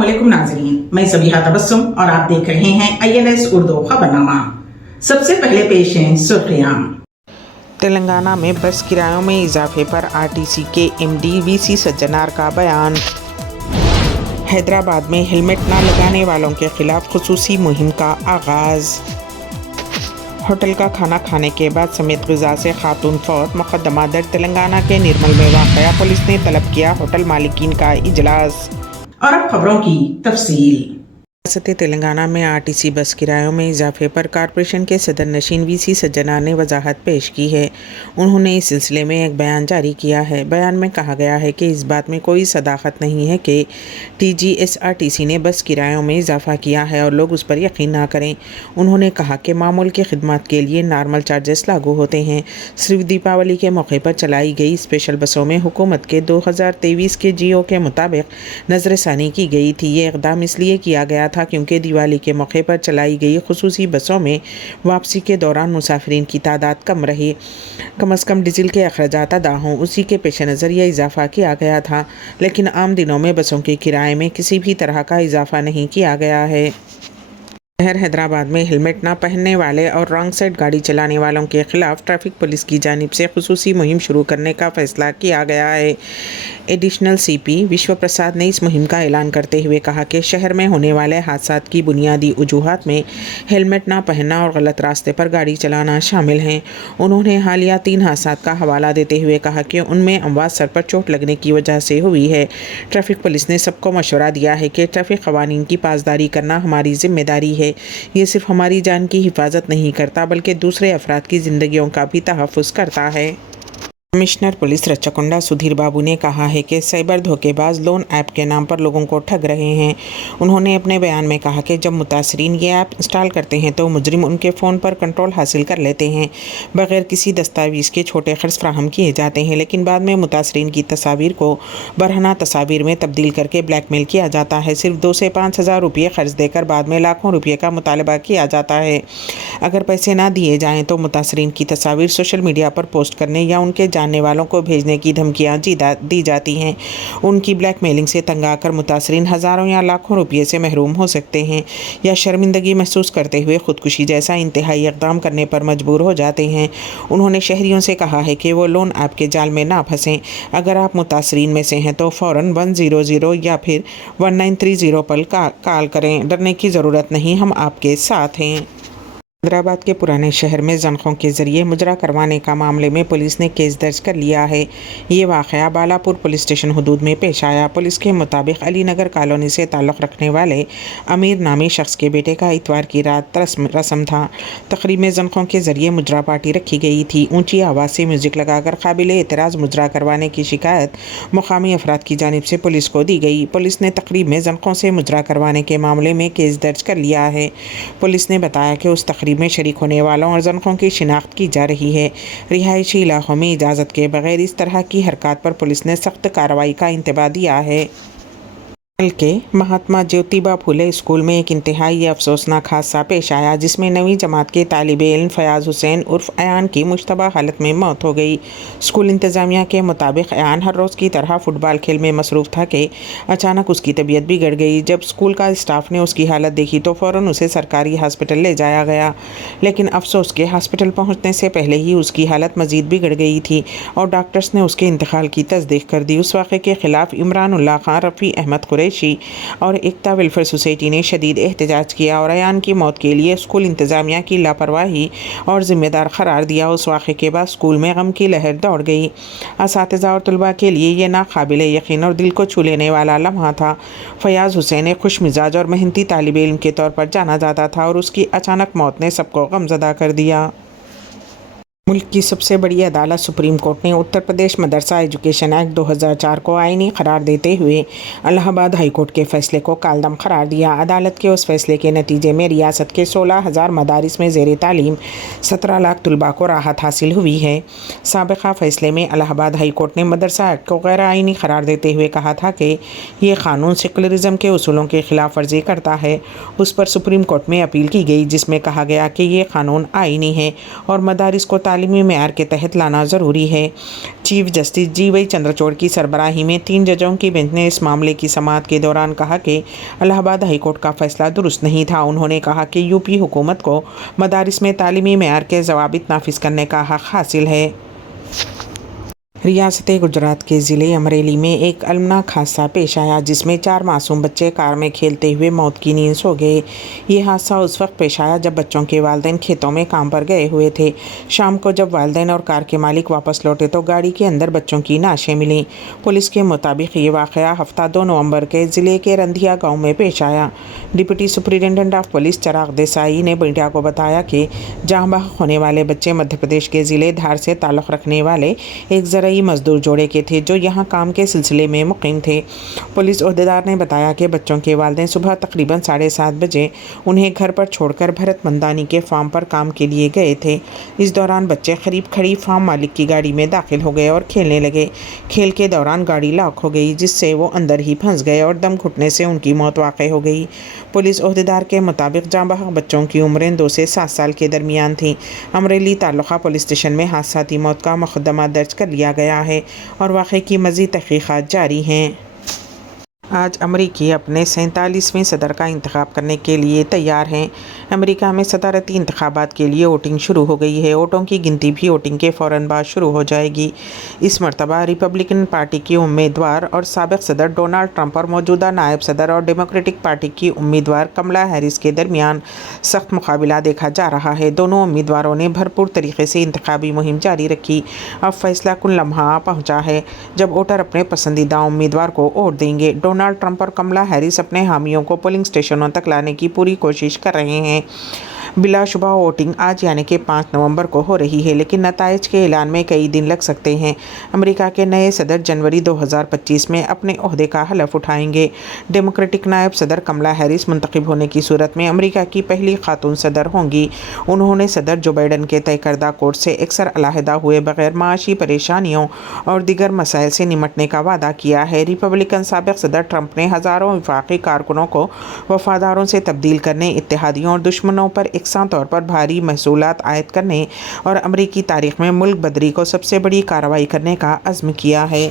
अस्सलामुअलैकुम नाज़रीन, मैं सबीहा तबस्सुम और आप देख रहे हैं INS उर्दू खबरनामा। सबसे पहले पेश हैं सुर्खियां। तेलंगाना में बस किरायों में इजाफे पर RTC के MD VC सज्जनार का बयान। हैदराबाद में हेलमेट न लगाने वालों के खिलाफ खुसूसी मुहिम का आगाज़। होटल का खाना खाने के बाद समेत ग़िज़ा से खातून फौत, मुक़दमा दर्ज। तेलंगाना के निर्मल में वाक़या, पुलिस ने तलब किया होटल मालिकीन का इजलास। और अब खबरों की तफसील। रियासत तेलंगाना में RTC बस किरायों में इजाफे पर कॉरपोरेशन के सदर नशीन VC सज्जनार ने वजाहत पेश की है। उन्होंने इस सिलसिले में एक बयान जारी किया है। बयान में कहा गया है कि इस बात में कोई सदाकत नहीं है कि TGSRTC ने बस किरायों में इजाफा किया है और लोग उस पर यकीन ना करें। उन्होंने कहा कि मामूल की खिदमत के लिए नॉर्मल चार्जेस लागू होते हैं। सिर्फ दीपावली के मौके पर चलाई गई स्पेशल बसों में हुकूमत के 2023 के GO के मुताबिक नजरसानी की गई थी। ये इक़दाम इसलिए किया गया था क्योंकि दिवाली के मौके पर चलाई गई खुसूसी बसों में वापसी के दौरान मुसाफिरीन की तादाद कम रही, कम से कम डीजल के अखराजात अदा हों। उसी के पेश नज़र यह इजाफा किया गया था, लेकिन आम दिनों में बसों के किराए में किसी भी तरह का इजाफा नहीं किया गया है। शहर हैदराबाद में हेलमेट न पहनने वाले और रॉन्ग साइड गाड़ी चलाने वालों के खिलाफ ट्रैफिक पुलिस की जानिब से खुसूसी मुहिम शुरू करने का फैसला किया गया है। एडिशनल CP विश्व प्रसाद ने इस मुहिम का ऐलान करते हुए कहा कि शहर में होने वाले हादसात की बुनियादी वजूहात में हेलमेट न पहनना और गलत रास्ते पर गाड़ी चलाना शामिल हैं। उन्होंने हालिया 3 हादसात का हवाला देते हुए कहा कि उनमें अमवात सर पर चोट लगने की वजह से हुई है। ट्रैफिक पुलिस ने सबको मशवरा दिया है कि ट्रैफिक कवानीन की पासदारी करना हमारी जिम्मेदारी है। ये सिर्फ हमारी जान की हिफाजत नहीं करता बल्कि दूसरे अफराद की ज़िंदगियों का भी तहफ़्फ़ुज़ करता है। कमिश्नर पुलिस रचकुंडा सुधीर बाबू ने कहा है कि साइबर धोखेबाज लोन ऐप के नाम पर लोगों को ठग रहे हैं। उन्होंने अपने बयान में कहा कि जब मुतासरीन ये ऐप इंस्टॉल करते हैं तो मुजरिम उनके फ़ोन पर कंट्रोल हासिल कर लेते हैं। बग़ैर किसी दस्तावेज़ के छोटे ख़र्च फ्राहम किए जाते हैं, लेकिन बाद में मुतासरीन की तस्वीर को बरहना तस्वीर में तब्दील करके ब्लैकमेल किया जाता है। सिर्फ 2 से 5 हज़ार रुपये ख़र्च देकर बाद में लाखों रुपये का मुतालबा किया जाता है। अगर पैसे ना दिए जाएँ तो मुतासरीन की तस्वीर सोशल मीडिया पर पोस्ट करने या उनके जानने वालों को भेजने की धमकियां दी जाती हैं। उनकी ब्लैकमेलिंग से तंग आकर मुतासरीन हज़ारों या लाखों रुपये से महरूम हो सकते हैं या शर्मिंदगी महसूस करते हुए खुदकुशी जैसा इंतहाई इक़दाम करने पर मजबूर हो जाते हैं। उन्होंने शहरियों से कहा है कि वो लोन ऐप के जाल में ना फंसें। अगर आप मुतासरीन में से हैं तो फ़ौरन 100 या फिर 1930 पर कॉल करें। डरने की ज़रूरत नहीं, हम आपके साथ हैं। हैदराबाद के पुराने शहर में ज़नख़ों के ज़रिए मुजरा करवाने का मामले में पुलिस ने केस दर्ज कर लिया है। ये वाक़या बालापुर पुलिस स्टेशन हदूद में पेश आया। पुलिस के मुताबिक अली नगर कॉलोनी से ताल्लुक़ रखने वाले अमीर नामी शख्स के बेटे का इतवार की रात रस्म था। तकरीब में ज़नख़ों के ज़रिए मुजरा पार्टी रखी गई थी। ऊँची आवाज़ से म्यूज़िक लगाकर काबिल एतराज़ मुजरा करवाने की शिकायत मुकामी अफराद की जानिब से पुलिस को दी गई। पुलिस ने तकरीब में ज़नख़ों से मुजरा करवाने के मामले में केस दर्ज कर लिया है। पुलिस ने बताया कि उस तकरीब में शरीक होने वालों और ज़नख़ों की शिनाख्त की जा रही है। रिहायशी इलाक़ों में इजाज़त के बग़ैर इस तरह की हरकत पर पुलिस ने सख्त कार्रवाई का इंतबाह दिया है। के महात्मा ज्योतिबा फुले स्कूल में एक इंतहाई अफसोसनाक हादसा पेश आया, जिसमें 9वीं जमात के तालिब इल्म फ़याज़ हुसैन उर्फ़ अयान की मुश्तबा हालत में मौत हो गई। स्कूल इंतज़ामिया के मुताबिक अयान हर रोज़ की तरह फ़ुटबॉल खेल में मसरूफ़ था कि अचानक उसकी तबीयत बिगड़ गई। जब स्कूल का स्टाफ ने उसकी हालत देखी तो फ़ौरन उसे सरकारी हॉस्पिटल ले जाया गया, लेकिन अफसोस के हॉस्पिटल पहुँचने से पहले ही उसकी हालत मज़ीद बिगड़ गई थी और डॉक्टर्स ने उसके इंतकाल की तस्दीक कर दी। उस वाक़े के ख़िलाफ़ इमरानुल्लाह खान, रफ़ी अहमद कुरैशी और एकता वेलफेयर सोसाइटी ने शदीद एहतजाज किया और अयान की मौत के लिए स्कूल इंतज़ामिया की लापरवाही और ज़िम्मेदार करार दिया। उस वाक़े के बाद स्कूल में गम की लहर दौड़ गई। असातिज़ा और तलबा के लिए ये नाकाबिल यकीन और दिल को छू लेने वाला लम्हा था। फ़याज़ हुसैन एक खुश मिजाज और मेहनती तालिब इल्म के तौर पर जाना जाता था और उसकी अचानक मौत ने सबको गमज़दा कर दिया। मुल्क की सबसे बड़ी अदालत सुप्रीम कोर्ट ने उत्तर प्रदेश मदरसा एजुकेशन एक्ट 2004 को आईनी करार देते हुए इलाहाबाद हाई कोर्ट के फैसले को कालदम करार दिया। अदालत के उस फैसले के नतीजे में रियासत के 16,000 मदारिस में ज़ेर तालीम 17 लाख तलबा को राहत हासिल हुई है। साबिक़ा फैसले में इलाहाबाद हाई कोर्ट ने मदरसा एक्ट को गैर आईनी करार देते हुए कहा था कि ये कानून सेकुलरिज़म के उसूलों की खिलाफ वर्जी करता है। उस पर सुप्रीम कोर्ट में अपील की गई, जिसमें कहा गया कि ये कानून आईनी है और मदारिस को तालीमी मेयार के तहत लाना ज़रूरी है। Chief justice जी.वाई. चंद्रचूड़ की सरबराही में 3 जजों की बेंच ने इस मामले की समाअत के दौरान कहा कि इलाहाबाद हाईकोर्ट का फैसला दुरुस्त नहीं था। उन्होंने कहा कि यूपी हुकूमत को मदारिस में तालीमी मेयार के ज़वाबित नाफिज करने का हक़ हासिल है। रियासत गुजरात के ज़िले अमरेली में एक अलमनाक हादसा पेश आया जिसमें 4 मासूम बच्चे कार में खेलते हुए मौत की नींद सो गए। ये हादसा उस वक्त पेश आया जब बच्चों के वालिदैन खेतों में काम पर गए हुए थे। शाम को जब वालिदैन और कार के मालिक वापस लौटे तो गाड़ी के अंदर बच्चों की लाशें मिलीं। पुलिस के मुताबिक ये वाक़या हफ्ता 2 नवंबर के ज़िले के रंधिया गाँव में पेश आया। डिप्टी सुपरिटेंडेंट ऑफ पुलिस चिराग देसाई ने मीडिया को बताया कि जहाँ बहक होने वाले बच्चे मध्य प्रदेश के ज़िले धार से ताल्लुक़ रखने वाले एक मजदूर जोड़े के थे जो यहाँ काम के सिलसिले में मुकीम थे। पुलिस ओहदेदार ने बताया कि बच्चों के वालिदैन सुबह तकरीबन 7:30 बजे उन्हें घर पर छोड़कर भरत मंदानी के फार्म पर काम के लिए गए थे। इस दौरान बच्चे करीब खड़ी फार्म मालिक की गाड़ी में दाखिल हो गए और खेलने लगे। खेल के दौरान गाड़ी लॉक हो गई जिससे वो अंदर ही फंस गए और दम घुटने से उनकी मौत वाक़ हो गई। पुलिस ओहदेदार के मुताबिक जाँ बहक बच्चों की उम्रें 2 से 7 साल के दरमियान थी। अमरेली तालुका पुलिस स्टेशन में हादसाती मौत का मुकदमा दर्ज कर लिया गया है और वाक़े की मज़ीद तहक़ीक़ात जारी हैं। आज अमरीकी अपने 47वें सदर का इंतखाब करने के लिए तैयार हैं। अमेरिका में सदारती इंतखाबात के लिए वोटिंग शुरू हो गई है। वोटों की गिनती भी वोटिंग के फ़ौरन बाद शुरू हो जाएगी। इस मरतबा रिपब्लिकन पार्टी की उम्मीदवार और साबिक़ सदर डोनाल्ड ट्रंप और मौजूदा नायब सदर और डेमोक्रेटिक पार्टी की उम्मीदवार कमला हैरिस के दरमियान सख्त मुकाबला देखा जा रहा है। दोनों उम्मीदवारों ने भरपूर तरीके से इंतखाबी मुहिम जारी रखी। अब फैसला कुन लम्हा पहुँचा है जब वोटर अपने पसंदीदा उम्मीदवार को वोट देंगे। डोनाल्ड ट्रंप और कमला हैरिस अपने हामियों को पोलिंग स्टेशनों तक लाने की पूरी कोशिश कर रहे हैं। बिलाशुबा वोटिंग आज यानी कि 5 नवंबर को हो रही है, लेकिन नताइज के ऐलान में कई दिन लग सकते हैं। अमेरिका के नए सदर जनवरी 2025 में अपने ओहदे का हलफ उठाएंगे। डेमोक्रेटिक नायब सदर कमला हैरिस मुंतखब होने की सूरत में अमेरिका की पहली खातून सदर होंगी। उन्होंने सदर जो बाइडन के तय करदा कोर्स से अक्सर अलहदा हुए बगैर माशी परेशानियों और दीगर मसाइल से निमटने का वादा किया है। रिपब्लिकन साबिक़ सदर ट्रंप ने हज़ारों वफाकी कारकुनों को वफादारों से तब्दील करने, इत्तेहादियों और दुश्मनों पर एकसां तौर पर भारी महसूलात आयद करने और अमरीकी तारीख में मुल्क बदरी को सबसे बड़ी कार्रवाई करने का अज़्म किया है।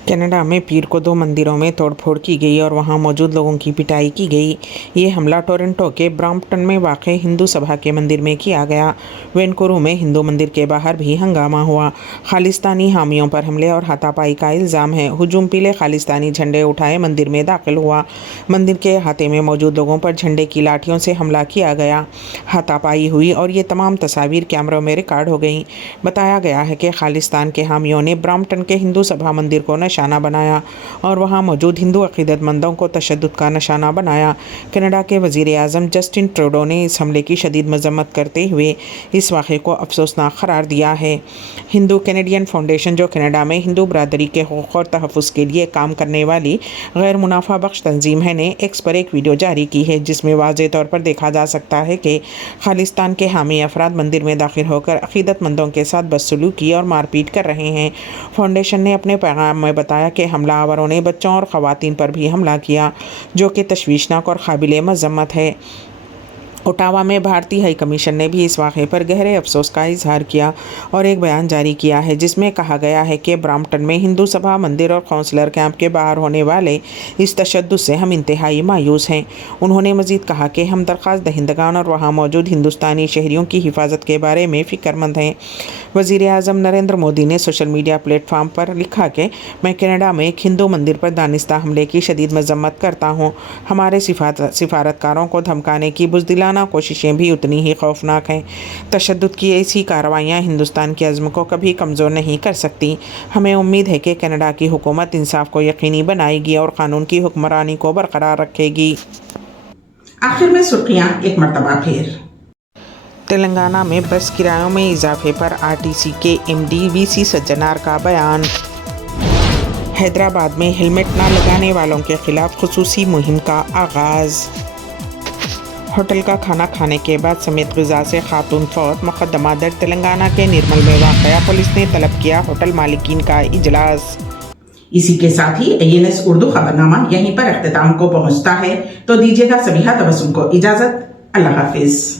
कनाडा में पीर को 2 मंदिरों में तोड़फोड़ की गई और वहां मौजूद लोगों की पिटाई की गई। ये हमला टोरंटो के ब्रॉम्पटन में वाक़े हिंदू सभा के मंदिर में किया गया। वैनकूवर में हिंदू मंदिर के बाहर भी हंगामा हुआ। खालिस्तानी हामियों पर हमले और हाथापाई का इल्ज़ाम है। हुजूम पीले खालिस्तानी झंडे उठाए मंदिर में दाखिल हुआ। मंदिर के अहाते में मौजूद लोगों पर झंडे की लाठियों से हमला किया गया। हाथापाई हुई और ये तमाम तस्वीर कैमरों में रिकॉर्ड हो गई। बताया गया है कि खालिस्तान के हामियों ने ब्रॉम्पटन के हिंदू सभा मंदिर को निशाना बनाया और वहां मौजूद हिंदू अकीदतमंदों को तशद्दुद का निशाना बनाया। कनाडा के वज़ीर आज़म जस्टिन ट्रूडो ने इस हमले की शदीद मज़म्मत करते हुए इस वाक़े को अफसोसनाक करार दिया है। हिंदू कैनेडियन फाउंडेशन, जो कनाडा में हिंदू बरादरी के हुकूक़ और तहफ़्फ़ुज़ के लिए काम करने वाली गैर मुनाफा बख्श तंजीम है, ने एक्स पर एक वीडियो जारी की है जिसमें वाज़े तौर पर देखा जा सकता है कि खालिस्तान के हामी अफराद मंदिर में दाखिल होकर अकीदतमंदों के साथ बदसलूकी और मारपीट कर रहे हैं। फाउंडेशन ने अपने पैगाम में बताया कि हमलावरों ने बच्चों और ख़वातीन पर भी हमला किया, जो कि तशवीशनाक और काबिल मज़म्मत है। ओटावा में भारतीय हाई कमीशन ने भी इस वाक़े पर गहरे अफसोस का इजहार किया और एक बयान जारी किया है जिसमें कहा गया है कि ब्रॉम्पटन में हिंदू सभा मंदिर और काउंसलर कैंप के बाहर होने वाले इस तशद्दुद से हम इंतहाई मायूस हैं। उन्होंने मज़ीद कहा कि हम दरख्वास्त दहिंदगान और वहाँ मौजूद हिंदुस्तानी शहरियों की हिफाजत के बारे में फ़िक्रमंद हैं। वज़ीर आज़म नरेंद्र मोदी ने सोशल मीडिया प्लेटफॉर्म पर लिखा कि मैं कनाडा में एक हिंदू मंदिर पर दानिस्ता हमले की शदीद मज़म्मत करता हूँ। हमारे सिफारतकारों को धमकाने की बुज़दिलाना कोशिशें भी उतनी ही खौफनाक हैं। तशद्दुद की ऐसी कार्रवाइयाँ हिंदुस्तान के अज़्म को कभी कमज़ोर नहीं कर सकती। हमें उम्मीद है कि कनाडा की हुकूमत इंसाफ को यकीनी बनाएगी और क़ानून की हुक्मरानी को बरकरार रखेगी। आखिर में सुर्खियाँ एक मरतबा फिर। तेलंगाना में बस किरायों में इजाफे पर आरटीसी के एमडी वीसी सज्जनार का बयान। हैदराबाद में हेलमेट न लगाने वालों के खिलाफ खुसूसी मुहिम का आगाज़। होटल का खाना खाने के बाद समेत ग़िज़ा से खातून फौत, मुकदमा दर्ज। तेलंगाना के निर्मल में वाक़या, पुलिस ने तलब किया होटल मालिकीन का इजलास। इसी के साथ ही INS उर्दू खबरनामा यहीं पर अख्तिताम को पहुंचता है। तो दीजिएगा सबिहा तबस्सुम को इजाज़त। अल्लाह हाफिज़।